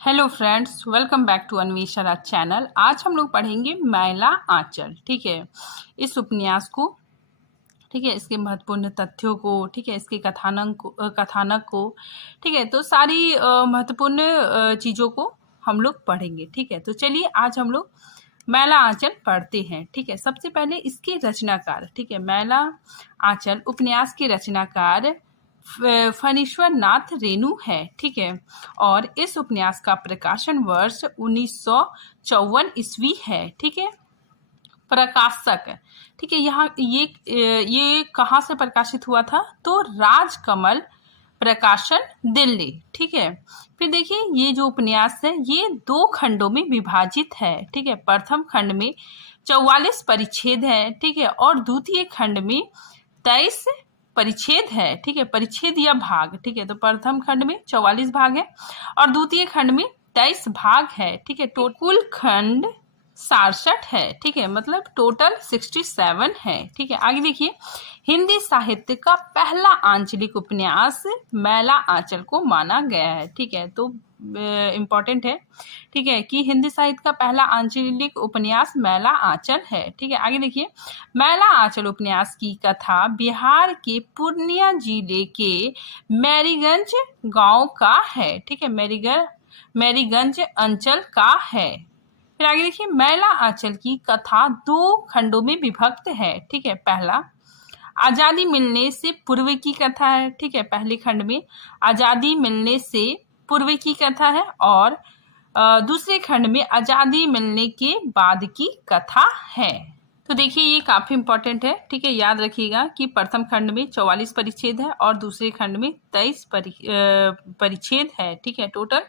Hello friends, welcome back to Anvesha channel. आज हम लोग पढ़ेंगे मैला आंचल। ठीक है, इस उपन्यास को, ठीक है, इसके महत्वपूर्ण तथ्यों को, ठीक है, इसके कथानक को, ठीक है, तो सारी महत्वपूर्ण चीज़ों को हम लोग पढ़ेंगे। ठीक है, तो चलिए आज हम लोग मैला आंचल पढ़ते हैं। ठीक है, सबसे पहले इसके रचनाकार, ठीक है, मैला आंचल उपन्यास के रचनाकार फणीश्वर नाथ रेणु है। ठीक है, और इस उपन्यास का प्रकाशन वर्ष 1954 ईस्वी है। ठीक है, प्रकाशक, ठीक है, यहाँ ये कहाँ से प्रकाशित हुआ था? तो राजकमल प्रकाशन, दिल्ली। ठीक है, फिर देखिए ये जो उपन्यास है ये 2 खंडों में विभाजित है। ठीक है, प्रथम खंड में 44 परिच्छेद है। ठीक है, और द्वितीय खंड में 23 परिच्छेद है। ठीक है, परिच्छेद या भाग। ठीक है, तो प्रथम खंड में 44 भाग है और द्वितीय खंड में 23 भाग है। ठीक है, तो कुल खंड 67 है। ठीक है, मतलब टोटल 67 है। ठीक है, आगे देखिए, हिंदी साहित्य का पहला आंचलिक उपन्यास मैला आंचल को माना गया है। ठीक है, तो इम्पोर्टेंट है, ठीक है, कि हिंदी साहित्य का पहला आंचलिक उपन्यास मैला आंचल है। ठीक है, आगे देखिए, मैला आंचल उपन्यास की कथा बिहार के पूर्णिया जिले के मैरीगंज गांव का है। ठीक है, मैरीगंज अंचल का है। फिर आगे देखिए, मैला आंचल की कथा 2 खंडों में विभक्त है। ठीक है, पहला आजादी मिलने से पूर्व की कथा है। ठीक है, पहले खंड में आजादी मिलने से पूर्व की कथा है और दूसरे खंड में आजादी मिलने के बाद की कथा है। तो देखिए ये काफी इंपॉर्टेंट है। ठीक है, याद रखिएगा कि प्रथम खंड में 44 परिच्छेद है और दूसरे खंड में 23 परिच्छेद है। ठीक है, टोटल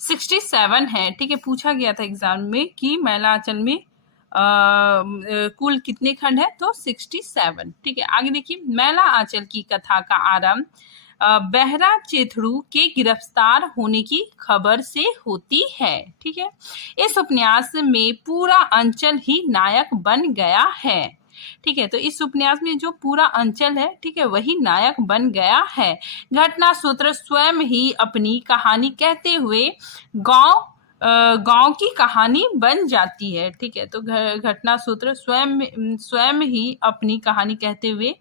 67 है। ठीक है, पूछा गया था एग्जाम में कि मैला आंचल में कुल कितने खंड है? तो 67। ठीक है, आगे देखिए, मैला आंचल की कथा का आरंभ बेहरा चेथड़ू के गिरफ्तार होने की खबर से होती है। ठीक है, इस उपन्यास में पूरा अंचल ही नायक बन गया है। ठीक है, तो इस उपन्यास में जो पूरा अंचल है, ठीक है, वही नायक बन गया है। घटना सूत्र स्वयं ही अपनी कहानी कहते हुए गांव की कहानी बन जाती है। ठीक है, तो घटना सूत्र स्वयं ही अपनी कहानी कहते हुए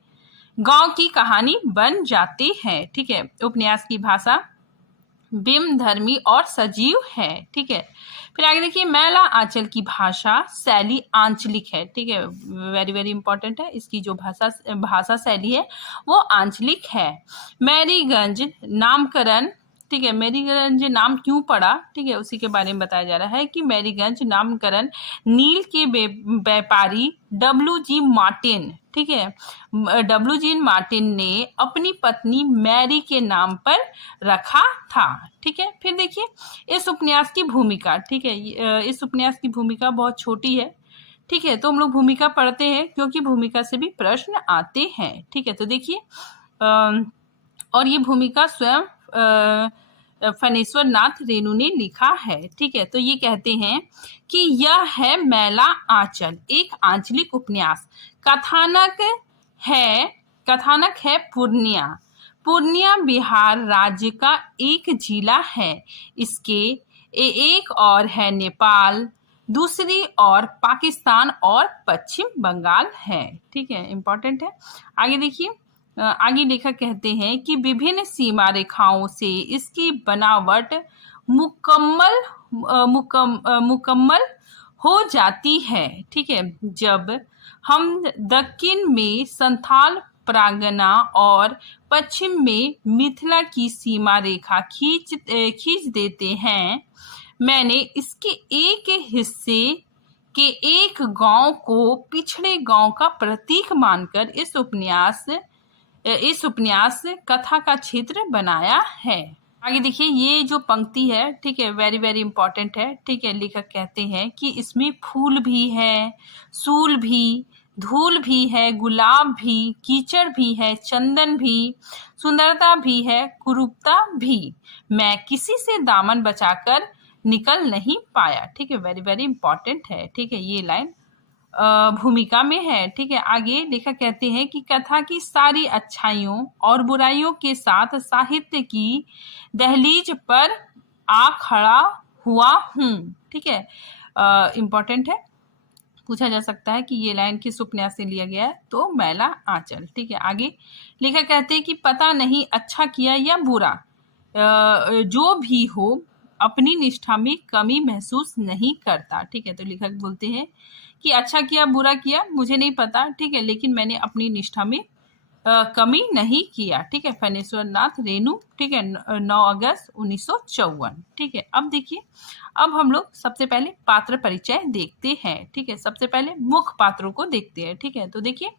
गांव की कहानी बन जाती है। ठीक है, उपन्यास की भाषा बिम धर्मी और सजीव है। ठीक है, फिर आगे देखिए, मैला आंचल की भाषा शैली आंचलिक है। ठीक है, वेरी वेरी इंपॉर्टेंट है, इसकी जो भाषा शैली है वो आंचलिक है। मैरीगंज नामकरण, ठीक है, मैरीगंज नाम क्यों पड़ा? ठीक है, उसी के बारे में बताया जा रहा है कि मैरीगंज नामकरण नील के व्यापारी डब्ल्यू.जी. मार्टिन, ठीक है, डब्ल्यू.जी. मार्टिन ने अपनी पत्नी मैरी के नाम पर रखा था। ठीक है, फिर देखिए इस उपन्यास की भूमिका, ठीक है, इस उपन्यास की भूमिका बहुत छोटी है। ठीक है, तो हम लोग भूमिका पढ़ते हैं क्योंकि भूमिका से भी प्रश्न आते हैं। ठीक है, तो देखिए और ये भूमिका स्वयं फणीश्वर नाथ रेणु ने लिखा है। ठीक है, तो ये कहते हैं कि यह है मैला आंचल, एक आंचलिक उपन्यास। कथानक है पूर्णिया बिहार राज्य का एक जिला है। इसके एक और है नेपाल, दूसरी और पाकिस्तान और पश्चिम बंगाल है। ठीक है, इंपॉर्टेंट है। आगे देखिए, आगे लेखक कहते हैं कि विभिन्न सीमा रेखाओं से इसकी बनावट मुकम्मल हो जाती है। ठीक है, जब हम दक्षिण में संथाल परगना और पश्चिम में मिथिला की सीमा रेखा खींच देते हैं। मैंने इसके एक हिस्से के एक गांव को पिछड़े गांव का प्रतीक मानकर इस उपन्यास कथा का क्षेत्र बनाया है। आगे देखिए, ये जो पंक्ति है, ठीक है, वेरी वेरी इंपॉर्टेंट है। ठीक है, लेखक कहते हैं कि इसमें फूल भी है, सूल भी, धूल भी है, गुलाब भी, कीचड़ भी है, चंदन भी, सुंदरता भी है, कुरूपता भी। मैं किसी से दामन बचाकर निकल नहीं पाया। ठीक है, वेरी वेरी इंपॉर्टेंट है। ठीक है, ये लाइन भूमिका में है। ठीक है, आगे लेखक कहते हैं कि कथा की सारी अच्छाइयों और बुराइयों के साथ साहित्य की दहलीज पर आ खड़ा हुआ हूँ। ठीक है, इम्पॉर्टेंट है, पूछा जा सकता है कि ये लाइन किस उपन्यास से लिया गया है, तो मैला आंचल। ठीक है, आगे लेखक कहते हैं कि पता नहीं अच्छा किया या बुरा, जो भी हो अपनी निष्ठा में कमी महसूस नहीं करता। ठीक है, तो लेखक बोलते हैं कि अच्छा किया बुरा किया मुझे नहीं पता, ठीक है, लेकिन मैंने अपनी निष्ठा में कमी नहीं किया। ठीक है, फणेश्वर नाथ रेणु। ठीक है, 9 अगस्त 1954। ठीक है, अब देखिए, अब हम लोग सबसे पहले पात्र परिचय देखते हैं। ठीक है, सबसे पहले मुख्य पात्रों को देखते हैं। ठीक है, तो देखिए,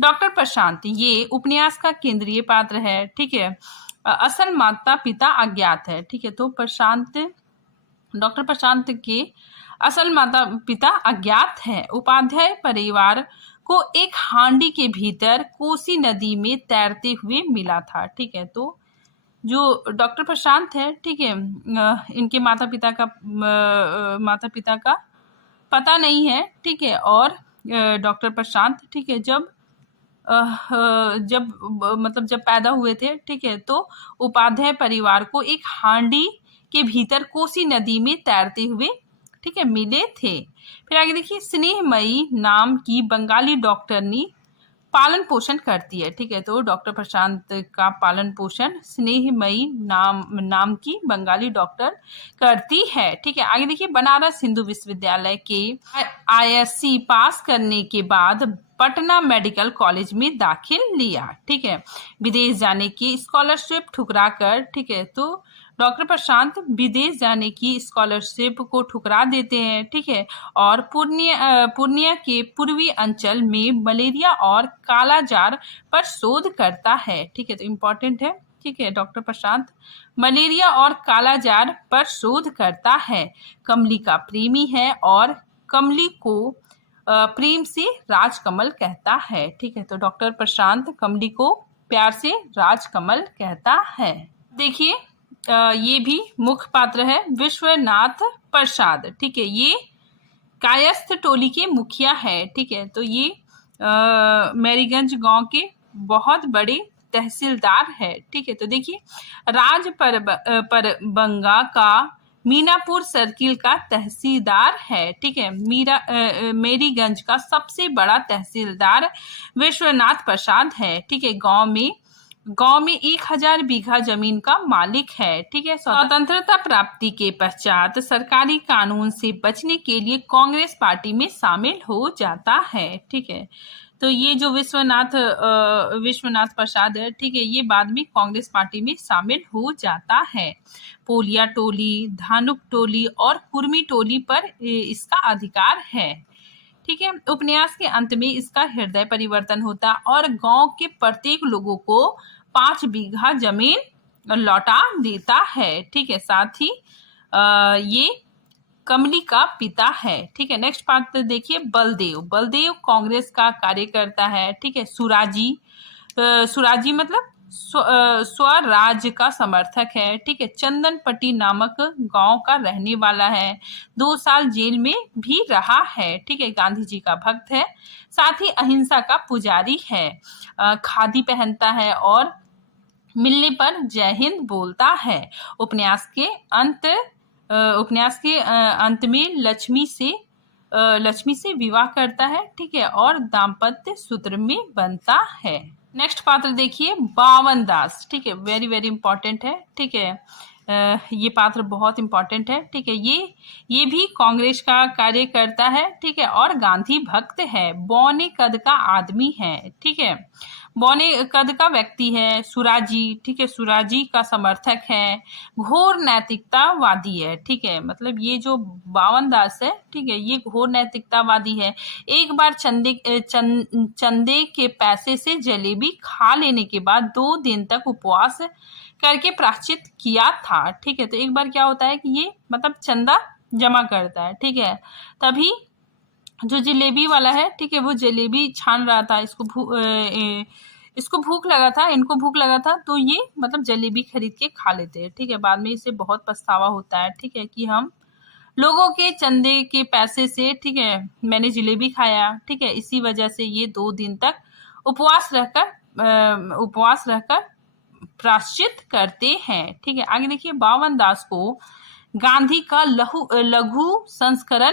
डॉक्टर प्रशांत ये उपन्यास का केंद्रीय पात्र है। ठीक है, असल माता पिता अज्ञात है। ठीक है, तो डॉक्टर प्रशांत के असल माता पिता अज्ञात है। उपाध्याय परिवार को एक हांडी के भीतर कोसी नदी में तैरते हुए मिला था। ठीक है, तो जो डॉक्टर प्रशांत है, ठीक है, इनके माता पिता का पता नहीं है। ठीक है, और डॉक्टर प्रशांत, ठीक है, जब पैदा हुए थे, ठीक है, तो उपाध्याय परिवार को एक हांडी के भीतर कोसी नदी में तैरते हुए, ठीक है, मिले थे। फिर आगे देखिए, स्नेहमयी नाम की बंगाली डॉक्टरनी पालन पोषण करती है। ठीक है, तो डॉक्टर प्रशांत का पालन पोषण स्नेहमयी नाम की बंगाली डॉक्टर करती है। ठीक है, आगे देखिए, बनारस हिंदू विश्वविद्यालय के ISC पास करने के बाद पटना मेडिकल कॉलेज में दाखिल लिया। ठीक है, विदेश जाने की स्कॉलरशिप ठुकरा कर, ठीक है, तो डॉक्टर प्रशांत विदेश जाने की स्कॉलरशिप को ठुकरा देते हैं। ठीक है, और पूर्णिया के पूर्वी अंचल में मलेरिया और कालाजार पर शोध करता है। ठीक है, तो इम्पोर्टेंट है। ठीक है, डॉक्टर प्रशांत मलेरिया और कालाजार पर शोध करता है। कमली का प्रेमी है और कमली को प्रेम से राजकमल कहता है। ठीक है, तो डॉक्टर प्रशांत कमली को प्यार से राजकमल कहता है। देखिए, ये भी मुख्य पात्र है, विश्वनाथ प्रसाद। ठीक है, ये कायस्थ टोली के मुखिया है। ठीक है, तो ये मैरीगंज गांव के बहुत बड़े तहसीलदार है। ठीक है, तो देखिए, परबंगा का मीनापुर सर्किल का तहसीलदार है। ठीक है, मेरीगंज का सबसे बड़ा तहसीलदार विश्वनाथ प्रसाद है। ठीक है, गांव में 1000 बीघा जमीन का मालिक है। ठीक है, स्वतंत्रता प्राप्ति के पश्चात सरकारी कानून से बचने के लिए कांग्रेस पार्टी में शामिल हो जाता है। ठीक है, तो ये जो विश्वनाथ प्रसाद है, ठीक है, ये बाद में कांग्रेस पार्टी में शामिल हो जाता है। पोलिया टोली, धानुक टोली और कुर्मी टोली पर इसका अधिकार है। ठीक है, उपन्यास के अंत में इसका हृदय परिवर्तन होता और गांव के प्रत्येक लोगों को 5 बीघा जमीन लौटा देता है। ठीक है, साथ ही ये कमली का पिता है। ठीक है, नेक्स्ट पार्ट देखिए, बलदेव कांग्रेस का कार्यकर्ता है। ठीक है, सुराजी मतलब स्वराज का समर्थक है। ठीक है, चंदनपट्टी नामक गांव का रहने वाला है। 2 साल जेल में भी रहा है। ठीक है, गांधी जी का भक्त है, साथ ही अहिंसा का पुजारी है। खादी पहनता है और मिलने पर जय हिंद बोलता है। उपन्यास के अंत में लक्ष्मी से विवाह करता है। ठीक है, और दाम्पत्य सूत्र में बनता है। नेक्स्ट पात्र देखिए, बावन दास। ठीक है, वेरी वेरी इंपॉर्टेंट है। ठीक है, ये पात्र बहुत इंपॉर्टेंट है। ठीक है, ये भी कांग्रेस का कार्य करता है। ठीक है, और गांधी भक्त है। बौने कद का आदमी है। ठीक है, बौने कद का व्यक्ति है। सुराजी, ठीक है, सुराजी का समर्थक है। घोर नैतिकतावादी है। ठीक है, मतलब ये जो बावन दास है, ठीक है, ये घोर नैतिकतावादी है। एक बार चंदे के पैसे से जलेबी खा लेने के बाद 2 दिन तक उपवास करके प्रायश्चित किया था। ठीक है, तो एक बार क्या होता है कि ये मतलब चंदा जमा करता है। ठीक है, तभी जो जलेबी वाला है, ठीक है, वो जलेबी छान रहा था। इनको भूख लगा था, तो ये मतलब जलेबी खरीद के खा लेते हैं। ठीक है, बाद में इसे बहुत पछतावा होता है। ठीक है, कि हम लोगों के चंदे के पैसे से, ठीक है, मैंने जलेबी खाया। ठीक है, इसी वजह से ये 2 दिन तक उपवास रहकर प्रायश्चित करते हैं। ठीक है, आगे देखिए, बावन दास को गांधी का लघु संस्करण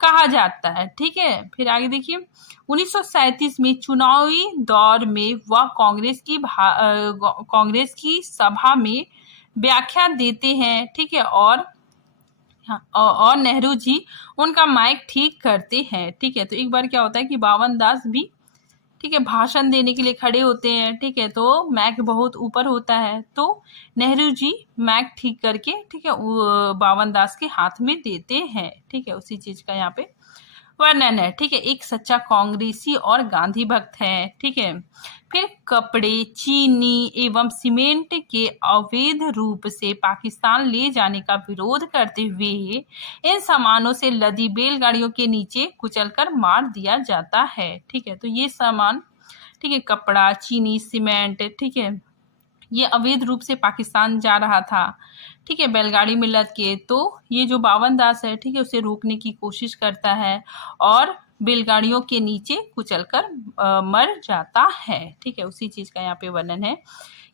कहा जाता है। ठीक है, फिर आगे देखिए 1937 में चुनावी दौर में वह कांग्रेस की सभा में व्याख्या देते हैं। ठीक है, और नेहरू जी उनका माइक ठीक करते हैं। ठीक है, तो एक बार क्या होता है कि बावन दास भी ठीक है भाषण देने के लिए खड़े होते हैं। ठीक है, तो मैक बहुत ऊपर होता है, तो नेहरू जी मैक ठीक करके ठीक है बावन दास के हाथ में देते हैं। ठीक है, उसी चीज का यहाँ पे वर्णन है। ठीक है, एक सच्चा कांग्रेसी और गांधी भक्त है। ठीक है, फिर कपड़े, चीनी एवं सीमेंट के अवैध रूप से पाकिस्तान ले जाने का विरोध करते हुए इन सामानों से लदी बैलगाड़ियों के नीचे कुचलकर मार दिया जाता है। ठीक है, तो ये सामान ठीक है कपड़ा, चीनी, सीमेंट ठीक है ये अवैध रूप से पाकिस्तान जा रहा था। ठीक है, बैलगाड़ी में लद के, तो ये जो बावन दास है ठीक है उसे रोकने की कोशिश करता है और बैलगाड़ियों के नीचे कुचलकर मर जाता है। ठीक है, उसी चीज का यहाँ पे वर्णन है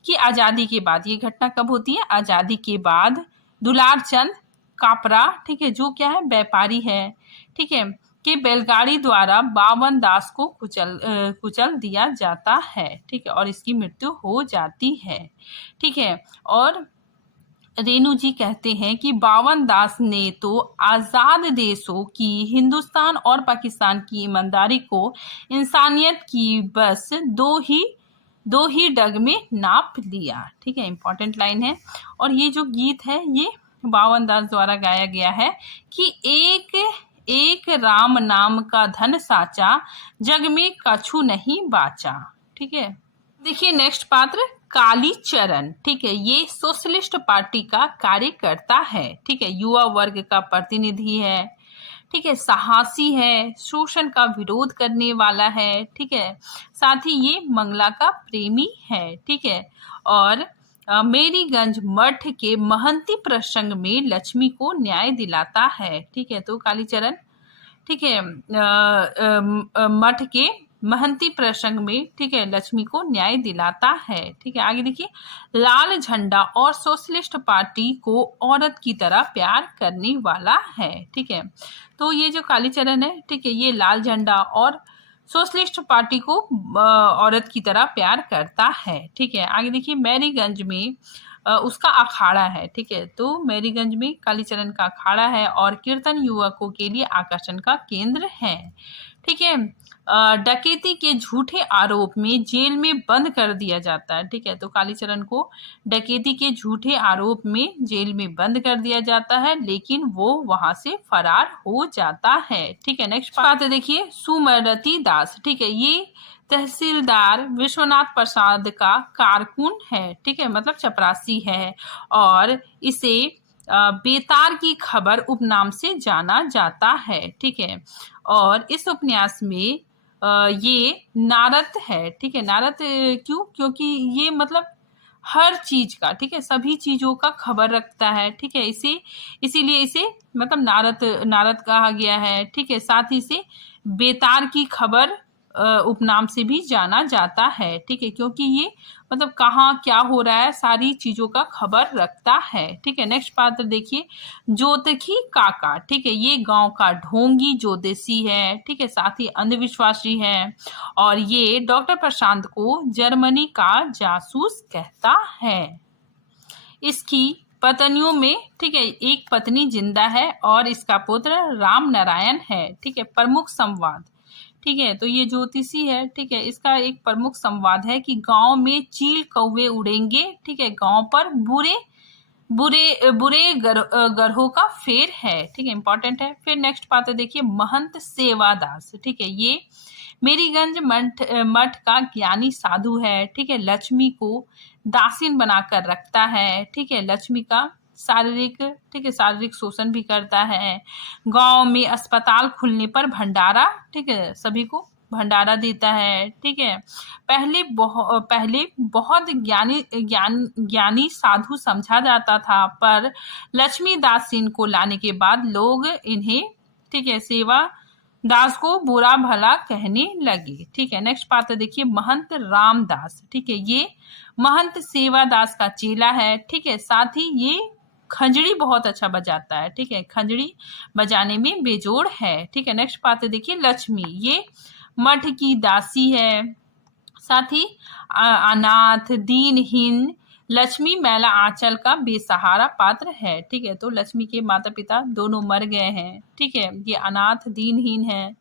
कि आजादी के बाद, ये घटना कब होती है, आजादी के बाद दुलार चंद कापरा ठीक है जो क्या है व्यापारी है ठीक है कि बैलगाड़ी द्वारा बावन दास को कुचल दिया जाता है। ठीक है, और इसकी मृत्यु हो जाती है। ठीक है, और रेणु जी कहते हैं कि बावन दास ने तो आजाद देशों की, हिंदुस्तान और पाकिस्तान की ईमानदारी को इंसानियत की बस दो ही डग में नाप लिया। ठीक है, इंपॉर्टेंट लाइन है। और ये जो गीत है ये बावन दास द्वारा गाया गया है कि एक राम नाम का धन साचा, जग में कछु नहीं बाचा। ठीक है, देखिए नेक्स्ट पात्र कालीचरण। ठीक है, ये सोशलिस्ट पार्टी का कार्यकर्ता है। ठीक है, युवा वर्ग का प्रतिनिधि है। ठीक है, साहसी है, शोषण का विरोध करने वाला है। ठीक है, साथ ही ये मंगला का प्रेमी है। ठीक है, और मेरीगंज मठ के महंती प्रसंग में लक्ष्मी को न्याय दिलाता है। ठीक है, तो कालीचरण ठीक है मठ के महंती प्रसंग में ठीक है लक्ष्मी को न्याय दिलाता है। ठीक है, आगे देखिए लाल झंडा और सोशलिस्ट पार्टी को औरत की तरह प्यार करने वाला है। ठीक है, तो ये जो कालीचरण है ठीक है ये लाल झंडा और सोशलिस्ट पार्टी को औरत की तरह प्यार करता है। ठीक है, आगे देखिए मैरीगंज में उसका अखाड़ा है। ठीक है, तो मैरीगंज में कालीचरण का अखाड़ा है और कीर्तन युवकों के लिए आकर्षण का केंद्र है। ठीक है, डकैती के झूठे आरोप में जेल में बंद कर दिया जाता है। ठीक है, तो कालीचरण को डकैती के झूठे आरोप में जेल में बंद कर दिया जाता है, लेकिन वो वहां से फरार हो जाता है। ठीक है, नेक्स्ट बात देखिए सुमरती दास। ठीक है, ये तहसीलदार विश्वनाथ प्रसाद का कारकुन है। ठीक है, मतलब चपरासी है और इसे बेतार की खबर उपनाम से जाना जाता है। ठीक है, और इस उपन्यास में ये नारद है। ठीक है, नारद क्यों, क्योंकि ये मतलब हर चीज का ठीक है सभी चीजों का खबर रखता है। ठीक है, इसीलिए इसे मतलब नारद कहा गया है। ठीक है, साथ ही से बेतार की खबर उपनाम से भी जाना जाता है। ठीक है, क्योंकि ये मतलब कहाँ क्या हो रहा है सारी चीजों का खबर रखता है। ठीक है, नेक्स्ट पात्र देखिए जोतखी काका। ठीक है, ये गांव का ढोंगी ज्योतिषी है। ठीक है, साथ ही अंधविश्वासी है और ये डॉक्टर प्रशांत को जर्मनी का जासूस कहता है। इसकी पत्नियों में ठीक है एक पत्नी जिंदा है और इसका पुत्र राम नारायण है। ठीक है, प्रमुख संवाद ठीक है, तो ये ज्योतिषी है। ठीक है, इसका एक प्रमुख संवाद है कि गांव में चील कौवे उड़ेंगे। ठीक है, गांव पर बुरे ग्रहों का फेर है। ठीक है, इंपॉर्टेंट है। फिर नेक्स्ट बात है देखिए महंत सेवादास। ठीक है, ये मेरीगंज मठ का ज्ञानी साधु है। ठीक है, लक्ष्मी को दासीन बनाकर रखता है। ठीक है, लक्ष्मी का शारीरिक शोषण भी करता है। गांव में अस्पताल खुलने पर भंडारा ठीक है सभी को भंडारा देता है। ठीक है, पहले बहुत ज्ञानी साधु समझा जाता था, पर लक्ष्मी दासीन को लाने के बाद लोग इन्हें ठीक है सेवा दास को बुरा भला कहने लगे। ठीक है, नेक्स्ट बात देखिए महंत रामदास। ठीक है, ये महंत सेवादास का चेला है। ठीक है, साथ ही ये खंजड़ी बहुत अच्छा बजाता है, ठीक है, खंजड़ी बजाने में बेजोड़ है, ठीक है। नेक्स्ट पात्र देखिए लक्ष्मी, ये मठ की दासी है, साथ ही अनाथ दीनहीन लक्ष्मी मैला आंचल का बेसहारा पात्र है, ठीक है। तो लक्ष्मी के माता पिता दोनों मर गए हैं, ठीक है, ये अनाथ दीनहीन है,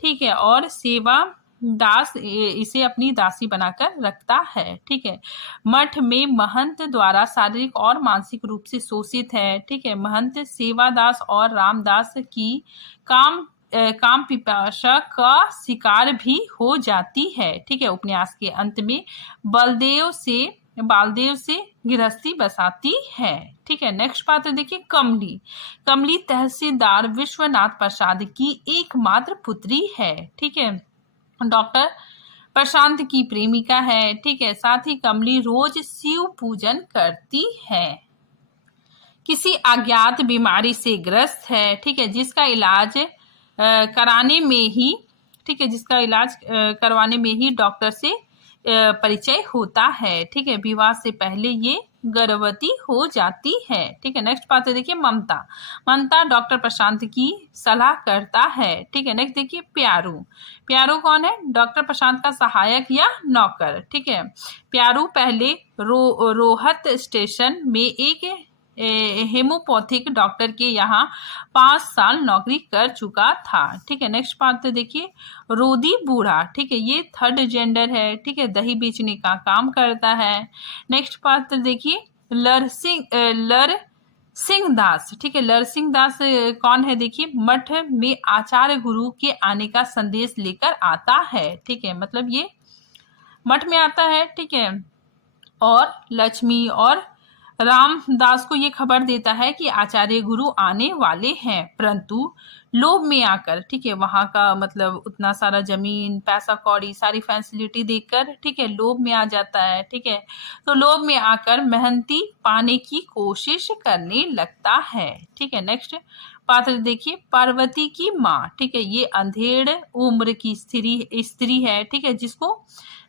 ठीक है, और सेवा दास इसे अपनी दासी बनाकर रखता है, ठीक है। मठ में महंत द्वारा शारीरिक और मानसिक रूप से शोषित है, ठीक है। महंत सेवादास और रामदास की काम पिपाशा का शिकार भी हो जाती है, ठीक है। उपन्यास के अंत में बालदेव से गृहस्थी बसाती है, ठीक है। नेक्स्ट पात्र देखिए कमली, कमली तहसीलदार विश्वनाथ प्रसाद की एकमात्र पुत्री है, ठीक है, डॉक्टर प्रशांत की प्रेमिका है, ठीक है। साथ ही कमली रोज शिव पूजन करती है, किसी अज्ञात बीमारी से ग्रस्त है, ठीक है, जिसका इलाज कराने में ही, ठीक है, जिसका इलाज करवाने में ही डॉक्टर से परिचय होता है, ठीक है। विवाह से पहले ये गर्भवती हो जाती है, ठीक है। नेक्स्ट बात है देखिए ममता, ममता डॉक्टर प्रशांत की सलाह करता है, ठीक है। नेक्स्ट देखिए प्यारू, प्यारू कौन है, डॉक्टर प्रशांत का सहायक या नौकर, ठीक है। प्यारू पहले रोहत स्टेशन में एक हेमोपैथिक डॉक्टर के यहाँ 5 साल नौकरी कर चुका था, ठीक है। नेक्स्ट बात देखिए रोदी बूढ़ा, ठीक है, ये थर्ड जेंडर है, ठीक है, दही बेचने का काम करता है। नेक्स्ट बात देखिए लर सिंह दास, ठीक है, लर सिंह दास कौन है देखिए, मठ में आचार्य गुरु के आने का संदेश लेकर आता है, ठीक है, मतलब ये मठ में आता है, ठीक है, और लक्ष्मी और रामदास को ये खबर देता है कि आचार्य गुरु आने वाले हैं, परंतु लोभ में आकर, ठीक है, वहां का मतलब उतना सारा जमीन पैसा कौड़ी सारी फैसिलिटी देखकर, ठीक है, लोभ में आ जाता है, ठीक है। तो लोभ में आकर मेहनती पाने की कोशिश करने लगता है, ठीक है। नेक्स्ट पात्र देखिए पार्वती की माँ, ठीक है, ये अंधेड़ उम्र की स्त्री है, ठीक है, जिसको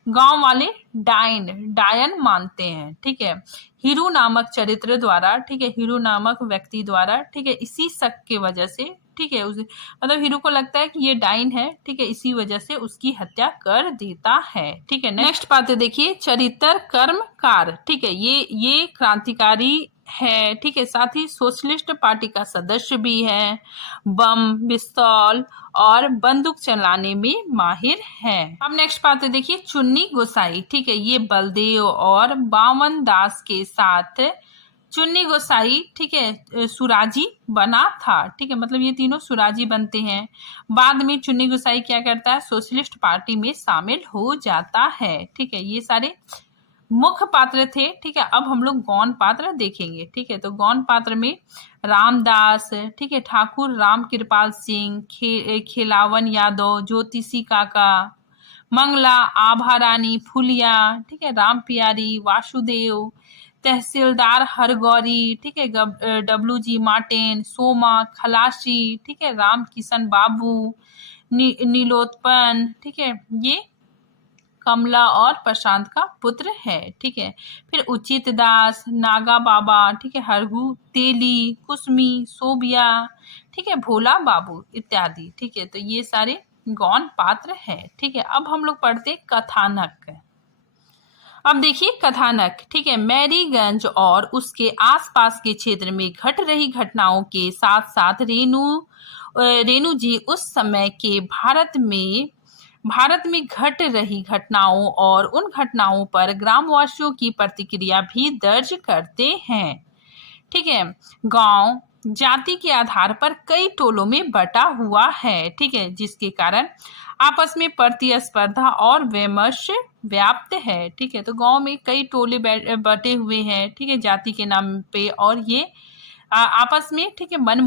गांव वाले डायन मानते हैं, ठीक है। हीरू नामक चरित्र द्वारा, ठीक है, हीरू नामक व्यक्ति द्वारा, ठीक है, इसी शक के वजह से, ठीक है, मतलब हीरू को लगता है कि ये डाइन है, ठीक है, इसी वजह से उसकी हत्या कर देता है, ठीक है। नेक्स्ट बात देखिए चरित्र कर्मकार, ठीक है, ये क्रांतिकारी है, ठीक है, साथ ही सोशलिस्ट पार्टी का सदस्य भी है, बम पिस्तौल और बंदूक चलाने में माहिर है। अब नेक्स्ट बात देखिए चुन्नी गोसाई, ठीक है, ये बलदेव और बावन दास के साथ चुन्नी गोसाई, ठीक है, सुराजी बना था, ठीक है, मतलब ये तीनों सुराजी बनते हैं। बाद में चुन्नी गोसाई क्या करता है, सोशलिस्ट पार्टी में शामिल हो जाता है, ठीक है। ये सारे मुख्य पात्र थे, ठीक है। अब हम लोग गौण पात्र देखेंगे, ठीक है। तो गौण पात्र में रामदास, ठीक है, ठाकुर राम कृपाल सिंह, खिलावन यादव, ज्योतिषी काका, मंगला, आभा रानी, फुलिया, ठीक है, राम प्यारी, वासुदेव, तहसीलदार हरगौरी, ठीक है, WG मार्टिन, सोमा, खलासी, ठीक है, राम किशन बाबू, नीलोत्पन, ठीक है, ये कमला और प्रशांत का पुत्र है, ठीक है। फिर उचित दास, नागा बाबा, ठीक है, हरगू तेली, कुसमी, सोबिया, ठीक है, भोला बाबू इत्यादि, ठीक है। तो ये सारे गौण पात्र है, ठीक है। अब हम लोग पढ़ते कथानक। अब देखिए कथानक, ठीक है, मैरीगंज और उसके आसपास के क्षेत्र में घट रही घटनाओं के साथ साथ रेणु जी उस समय के भारत में घट रही घटनाओं और उन घटनाओं पर ग्रामवासियों की प्रतिक्रिया भी दर्ज करते हैं, ठीक है। गांव जाति के आधार पर कई टोलों में बटा हुआ है, ठीक है, जिसके कारण आपस में प्रतिस्पर्धा और वैमनस्य व्याप्त है, ठीक है। तो गांव में कई टोले बटे हुए हैं, ठीक है, जाति के नाम पे, और ये आपस में, ठीक है, मन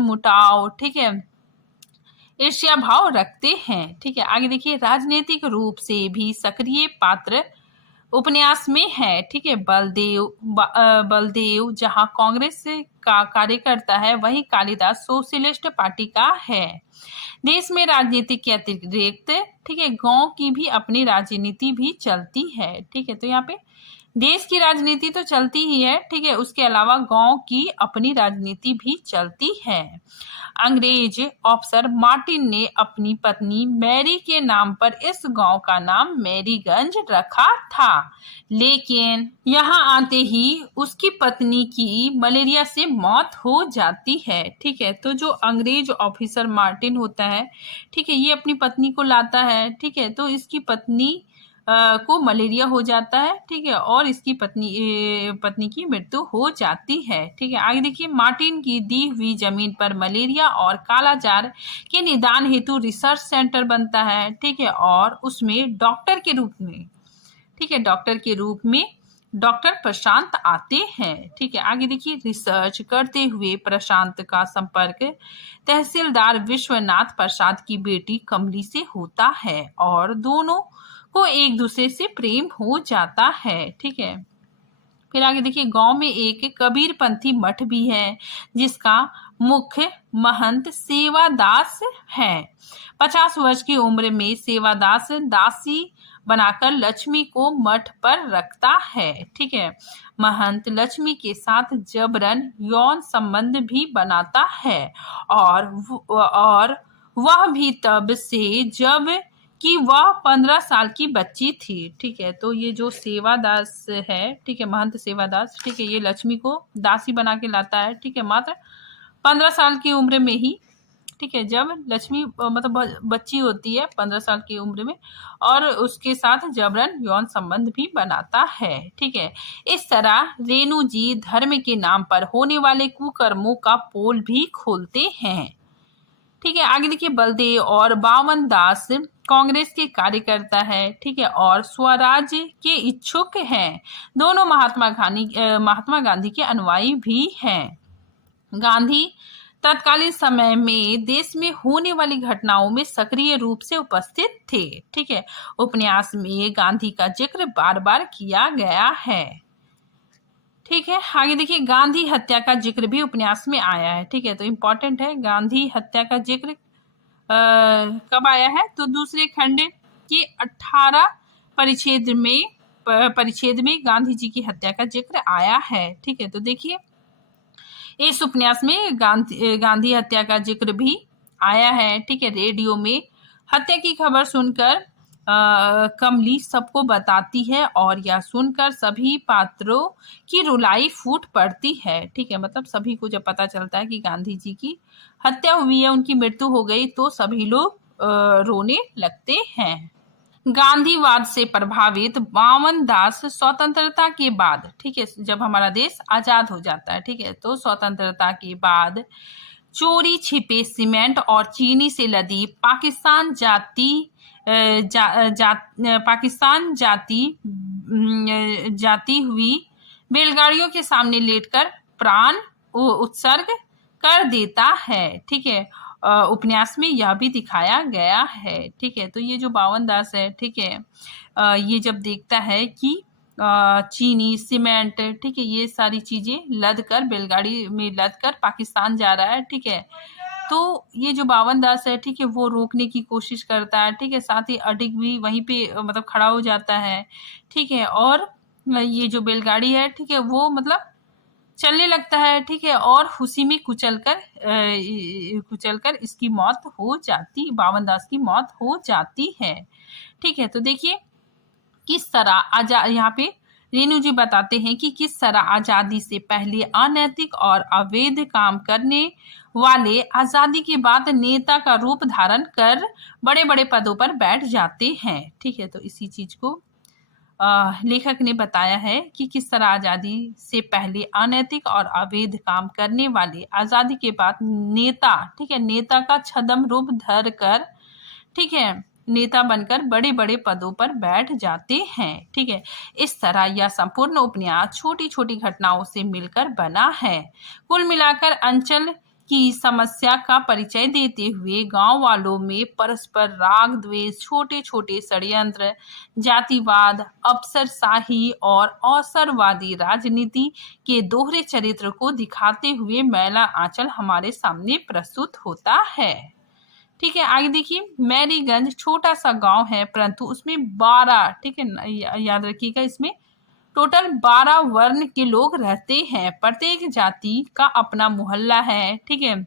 मुटाव, ठीक है, ईर्ष्या भाव रखते हैं, ठीक है। आगे देखिए राजनीतिक रूप से भी सक्रिय पात्र उपन्यास में है, ठीक है। बलदेव जहां कांग्रेस का कार्यकर्ता है, वहीं कालिदास सोशलिस्ट पार्टी का है। देश में राजनीति के अतिरिक्त, ठीक है, गांव की भी अपनी राजनीति भी चलती है, ठीक है। तो यहाँ पे देश की राजनीति तो चलती ही है, ठीक है, उसके अलावा गांव की अपनी राजनीति भी चलती है। अंग्रेज ऑफिसर मार्टिन ने अपनी पत्नी मैरी के नाम पर इस गांव का नाम मैरीगंज रखा था, लेकिन यहाँ आते ही उसकी पत्नी की मलेरिया से मौत हो जाती है। ठीक है, तो जो अंग्रेज ऑफिसर मार्टिन होता है, ठीक है, ये अपनी पत्नी को लाता है, ठीक है, तो इसकी पत्नी को मलेरिया हो जाता है, ठीक है, और इसकी पत्नी की मृत्यु हो जाती है। ठीक है, आगे देखिए, मार्टिन की दी हुई जमीन पर मलेरिया और कालाजार के निदान हेतु रिसर्च सेंटर बनता है। ठीक है, और उसमें डॉक्टर के रूप में, ठीक है, डॉक्टर के रूप में डॉक्टर प्रशांत आते हैं। ठीक है, आगे देखिए, रिसर्च करते हुए प्रशांत का संपर्क तहसीलदार विश्वनाथ प्रसाद की बेटी कमली से होता है और दोनों को एक दूसरे से प्रेम हो जाता है। ठीक है, फिर आगे देखिए, गांव में एक कबीरपंथी मठ भी है जिसका मुख्य महंत सेवादास है। 50 वर्ष की उम्र में सेवादास दासी बनाकर लक्ष्मी को मठ पर रखता है। ठीक है, महंत लक्ष्मी के साथ जबरन यौन संबंध भी बनाता है और वह भी तब से जब कि वह 15 साल की बच्ची थी। ठीक है, तो ये जो सेवादास है, ठीक है, महंत सेवादास, ठीक है, ये लक्ष्मी को दासी बना के लाता है, ठीक है, मात्र 15 साल की उम्र में ही। ठीक है, जब लक्ष्मी मतलब बच्ची होती है 15 साल की उम्र में, और उसके साथ जबरन यौन संबंध भी बनाता है। ठीक है, इस तरह रेणु जी धर्म के नाम पर होने वाले कुकर्मों का पोल भी खोलते हैं। ठीक है, आगे देखिए, बलदेव और बावन दास कांग्रेस के कार्यकर्ता है, ठीक है, और स्वराज के इच्छुक हैं। दोनों महात्मा गांधी के अनुयायी भी हैं। गांधी तत्कालीन समय में देश में होने वाली घटनाओं में सक्रिय रूप से उपस्थित थे। ठीक है, उपन्यास में गांधी का जिक्र बार बार किया गया है। ठीक है, आगे देखिए, गांधी हत्या का जिक्र भी उपन्यास में आया है। ठीक है, तो इम्पोर्टेंट है, गांधी हत्या का जिक्र कब आया है, तो दूसरे खंड के 18 परिच्छेद में गांधी जी की हत्या का जिक्र आया है। ठीक है, तो देखिए, इस उपन्यास में गांधी हत्या का जिक्र भी आया है। ठीक है, रेडियो में हत्या की खबर सुनकर कमली सबको बताती है और यह सुनकर सभी पात्रों की रुलाई फूट पड़ती है। ठीक है, मतलब सभी को जब पता चलता है कि गांधी जी की हत्या हुई है, उनकी मृत्यु हो गई, तो सभी लोग रोने लगते हैं। गांधीवाद से प्रभावित बावन दास स्वतंत्रता के बाद, ठीक है, जब हमारा देश आजाद हो जाता है, ठीक है, तो स्वतंत्रता के बाद चोरी छिपे सीमेंट और चीनी से लदी पाकिस्तान जाती हुई बैलगाड़ियों के सामने लेटकर प्राण उत्सर्ग कर देता है। ठीक है, उपन्यास में यह भी दिखाया गया है। ठीक है, तो ये जो बावन दास है, ठीक है, ये जब देखता है कि चीनी सीमेंट, ठीक है, ये सारी चीजें लद कर बैलगाड़ी में लद कर पाकिस्तान जा रहा है, ठीक है, तो ये जो बावन दास है, ठीक है, वो रोकने की कोशिश करता है। ठीक है, साथ ही अडिग भी वहीं पे मतलब खड़ा हो जाता है। ठीक है, और ये जो बैलगाड़ी है, ठीक है, वो मतलब चलने लगता है। ठीक है, और उसी में कुचलकर इसकी मौत हो जाती, बावन दास की मौत हो जाती है। ठीक है, तो देखिए किस तरह यहाँ पे रेणु जी बताते हैं कि किस तरह आजादी से पहले अनैतिक और अवैध काम करने वाले आजादी के बाद नेता का रूप धारण कर बड़े बड़े पदों पर बैठ जाते हैं। ठीक है, तो इसी चीज को लेखक ने बताया है कि किस तरह आजादी से पहले अनैतिक और अवैध काम करने वाले आजादी के बाद नेता, ठीक है, नेता का छद्म रूप धर कर, ठीक है, नेता बनकर बड़े बड़े पदों पर बैठ जाते हैं। ठीक है, इस तरह यह संपूर्ण उपन्यास छोटी छोटी घटनाओं से मिलकर बना है। कुल मिलाकर अंचल की समस्या का परिचय देते हुए गांव वालों में परस्पर राग द्वेष, छोटे छोटे षड्यंत्र, जातिवाद, अफसरशाही और अवसरवादी राजनीति के दोहरे चरित्र को दिखाते हुए मैला आंचल हमारे सामने प्रस्तुत होता है। ठीक है, आगे देखिए, मैरीगंज छोटा सा गांव है, परंतु उसमें 12, ठीक है, याद रखिएगा, इसमें टोटल 12 वर्ण के लोग रहते हैं। प्रत्येक जाति का अपना मोहल्ला है, ठीक है,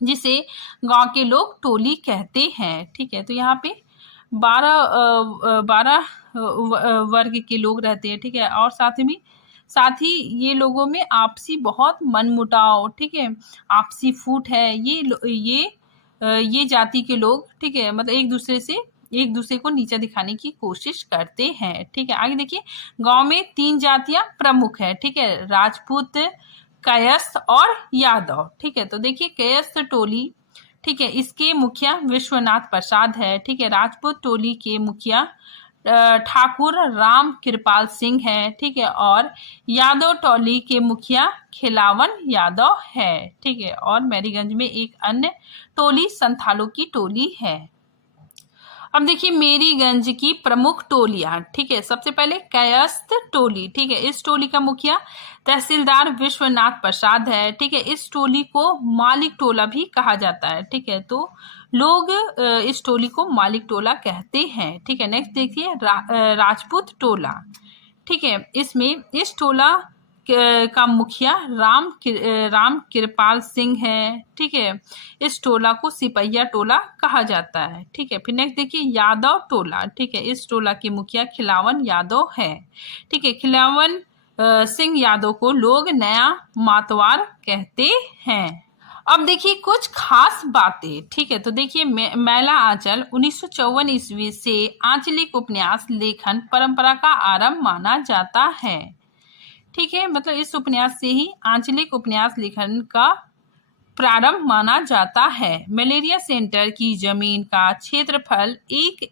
जिसे गांव के लोग टोली कहते हैं। ठीक है, तो यहाँ पे 12 वर्ग के लोग रहते हैं। ठीक है, और साथ ही ये लोगों में आपसी बहुत मनमुटाव, ठीक है, आपसी फूट है। ये जाति के लोग, ठीक है, मतलब एक दूसरे को नीचा दिखाने की कोशिश करते हैं। ठीक है, आगे देखिए, गांव में 3 जातियां प्रमुख है। ठीक है, राजपूत, कायस्थ और यादव। ठीक है, तो देखिए कायस्थ टोली, ठीक है, इसके मुखिया विश्वनाथ प्रसाद है। ठीक है, राजपूत टोली के मुखिया ठाकुर राम कृपाल सिंह है। ठीक है, और यादव टोली के मुखिया खिलावन यादव है। ठीक है, और मैरीगंज में एक अन्य टोली संथालों की टोली है। अब देखिए मेरीगंज की प्रमुख टोलियां। ठीक है, सबसे पहले कायस्थ टोली। ठीक है, इस टोली का मुखिया तहसीलदार विश्वनाथ प्रसाद है। ठीक है, इस टोली को मालिक टोला भी कहा जाता है। ठीक है, तो लोग इस टोली को मालिक टोला कहते हैं। ठीक है, नेक्स्ट देखिए राजपूत टोला। ठीक है, इसमें इस टोला का मुखिया राम कृपाल सिंह है। ठीक है, इस टोला को सिपहिया टोला कहा जाता है। ठीक है, फिर नेक्स्ट देखिए यादव टोला। ठीक है, इस टोला के मुखिया खिलावन यादव है। ठीक है, खिलावन सिंह यादव को लोग नया मातवार कहते हैं। अब देखिए कुछ खास बातें। ठीक है, तो देखिए मैला आंचल 1954 ईस्वी से आंचलिक उपन्यास लेखन परंपरा का आरंभ माना जाता है। ठीक है, मतलब इस उपन्यास से ही आंचलिक उपन्यास लेखन का प्रारंभ माना जाता है। मलेरिया सेंटर की जमीन का क्षेत्रफल 1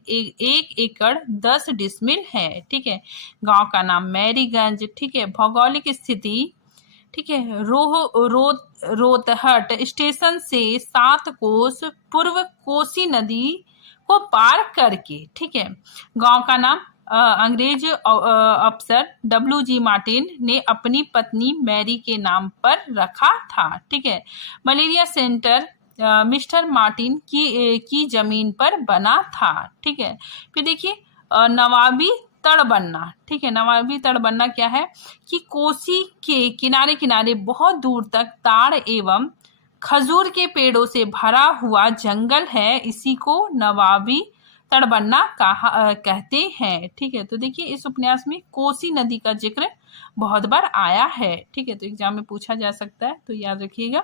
एकड़ 10 डिसमिल है। ठीक है, गांव का नाम मैरीगंज। ठीक है, भौगोलिक स्थिति, ठीक है, रोहतहट स्टेशन से 7 कोस पूर्व कोसी नदी को पार करके। ठीक है, गांव का नाम अंग्रेज अफसर W.G. मार्टिन ने अपनी पत्नी मैरी के नाम पर रखा था। ठीक है, मलेरिया सेंटर मिस्टर मार्टिन की जमीन पर बना था। ठीक है, फिर देखिए नवाबी तड़बन्ना। ठीक है, नवाबी तड़बन्ना क्या है कि कोसी के किनारे किनारे बहुत दूर तक ताड़ एवं खजूर के पेड़ों से भरा हुआ जंगल है। इसी को नवाबी तड़बन्ना कहते हैं। ठीक है, तो देखिए इस उपन्यास में कोसी नदी का जिक्र बहुत बार आया है। ठीक है, तो एग्जाम में पूछा जा सकता है, तो याद रखिएगा।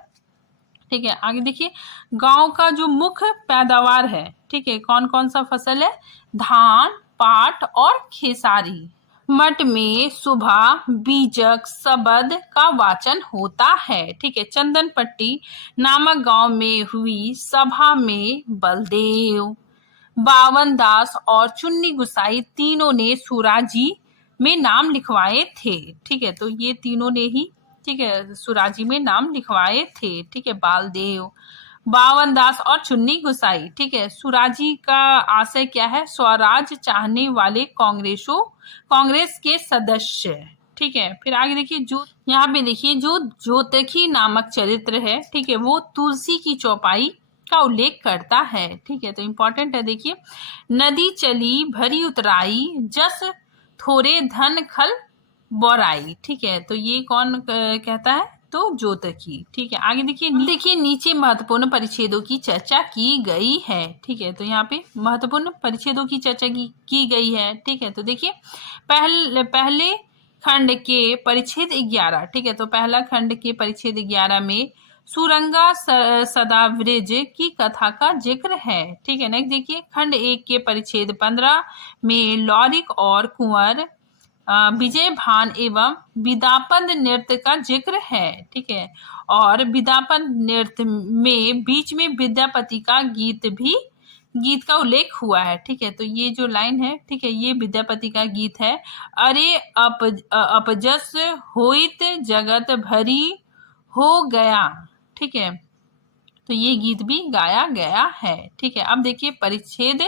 ठीक है, आगे देखिए गांव का जो मुख्य पैदावार है, ठीक है, कौन कौन सा फसल है? धान, पाट और खेसारी। मठ में सुबह बीजक शब्द का वाचन होता है। ठीक है, चंदनपट्टी नामक गांव में हुई सभा में बलदेव, बावन दास और चुन्नी गुसाई तीनों ने सुराजी में नाम लिखवाए थे। ठीक है, तो ये तीनों ने ही, ठीक है, सुराजी में नाम लिखवाए थे। ठीक है, बालदेव, बावन दास और चुन्नी गुसाई। ठीक है, सुराजी का आशय क्या है? स्वराज चाहने वाले कांग्रेस के सदस्य। ठीक है, फिर आगे देखिए जो यहाँ पे देखिए जो जोतकी नामक चरित्र है, ठीक है, वो तुलसी की चौपाई का उल्लेख करता है। ठीक है, तो इंपॉर्टेंट है। देखिए नदी चली भरी उतराई, जस थोड़े धन खल बोराई। ठीक है, तो ये कौन कहता है? तो जोतकी। ठीक है, आगे देखिए नीचे महत्वपूर्ण परिच्छेदों की चर्चा की गई है। ठीक है, तो यहाँ पे महत्वपूर्ण परिच्छेदों की चर्चा की गई है। ठीक है, तो देखिए पहले खंड के परिच्छेद 11। ठीक है, तो पहला खंड के परिच्छेद 11 में सुरंगा सदाव्रज की कथा का जिक्र है। ठीक है, नेक्स्ट देखिए खंड 1 के परिच्छेद 15 में लौरिक और कुंवर विजय भान एवं विदापन नृत्य का जिक्र है। ठीक है, और विदापन नृत्य में बीच में विद्यापति का गीत का उल्लेख हुआ है। ठीक है, तो ये जो लाइन है, ठीक है, ये विद्यापति का गीत है। अरे अपजस होइत जगत भरी हो गया। ठीक है, तो ये गीत भी गाया गया है। ठीक है, अब देखिए परिच्छेद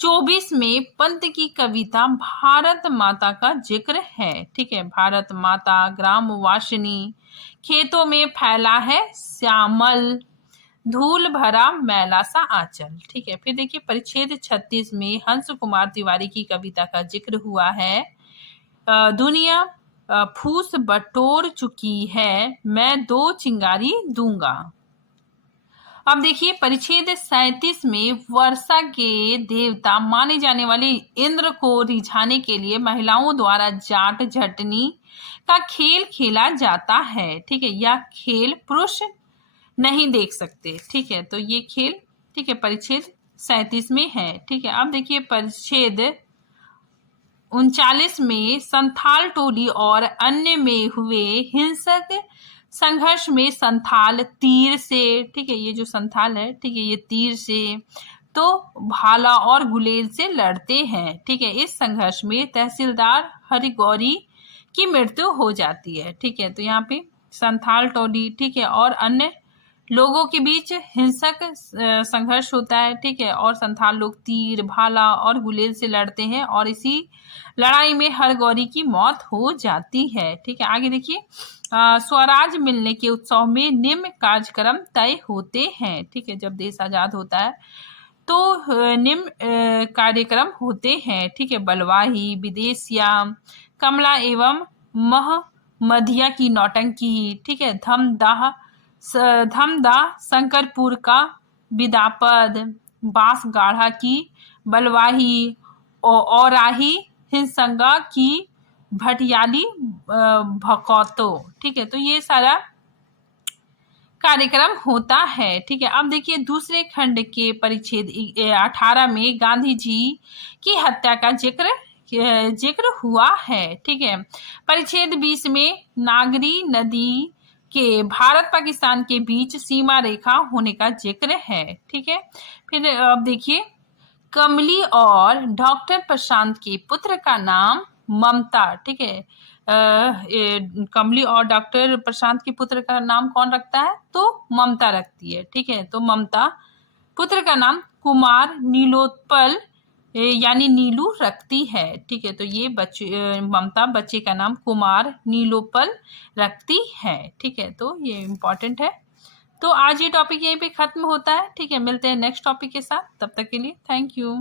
24 में पंत की कविता भारत माता का जिक्र है। ठीक है, भारत माता ग्राम वासिनी, खेतों में फैला है श्यामल, धूल भरा मैला सा आंचल। ठीक है, फिर देखिए परिच्छेद 36 में हंस कुमार तिवारी की कविता का जिक्र हुआ है। दुनिया फूस बटोर चुकी है, मैं 2 चिंगारी दूंगा। अब देखिए परिच्छेद 37 में वर्षा के देवता माने जाने वाले इंद्र को रिझाने के लिए महिलाओं द्वारा जाट झटनी का खेल खेला जाता है। ठीक है, यह खेल पुरुष नहीं देख सकते। ठीक है, तो ये खेल ठीक है परिच्छेद 37 में है। ठीक है, अब देखिए परिच्छेद 39 में संथाल टोली और अन्य में हुए हिंसक संघर्ष में संथाल तीर से, ठीक है ये जो संथाल है ठीक है ये तीर से तो भाला और गुलेल से लड़ते हैं। ठीक है, इस संघर्ष में तहसीलदार हरिगौरी की मृत्यु हो जाती है। ठीक है, तो यहाँ पे संथाल टोली ठीक है और अन्य लोगों के बीच हिंसक संघर्ष होता है। ठीक है, और संथाल लोग तीर भाला और गुलेल से लड़ते हैं और इसी लड़ाई में हरगौरी की मौत हो जाती है। ठीक है, आगे देखिए स्वराज मिलने के उत्सव में निम्न कार्यक्रम तय होते हैं। ठीक है, जब देश आजाद होता है तो निम्न कार्यक्रम होते हैं। ठीक है, बलवाही, विदेशिया, कमला एवं मधिया की नौटंकी, ठीक है, धमदा शंकरपुर का विदापद, बांस गाढ़ा की बलवाही, औराही हिंसंगा की भटियाली भकौतो। ठीक है, तो ये सारा कार्यक्रम होता है। ठीक है, अब देखिए दूसरे खंड के परिच्छेद 18 में गांधी जी की हत्या का जिक्र हुआ है। ठीक है, परिच्छेद 20 में नागरी नदी के भारत पाकिस्तान के बीच सीमा रेखा होने का जिक्र है। ठीक है, फिर अब देखिए कमली और डॉक्टर प्रशांत के पुत्र का नाम ममता। ठीक है, कमली और डॉक्टर प्रशांत के पुत्र का नाम कौन रखता है तो ममता रखती है। ठीक है, तो ममता पुत्र का नाम कुमार नीलोत्पल यानी नीलू रखती है। ठीक है, तो ये ममता बच्चे का नाम कुमार नीलोपल रखती है। ठीक है, तो ये इम्पोर्टेंट है। तो आज ये टॉपिक यहीं पे खत्म होता है। ठीक है, मिलते हैं नेक्स्ट टॉपिक के साथ, तब तक के लिए थैंक यू।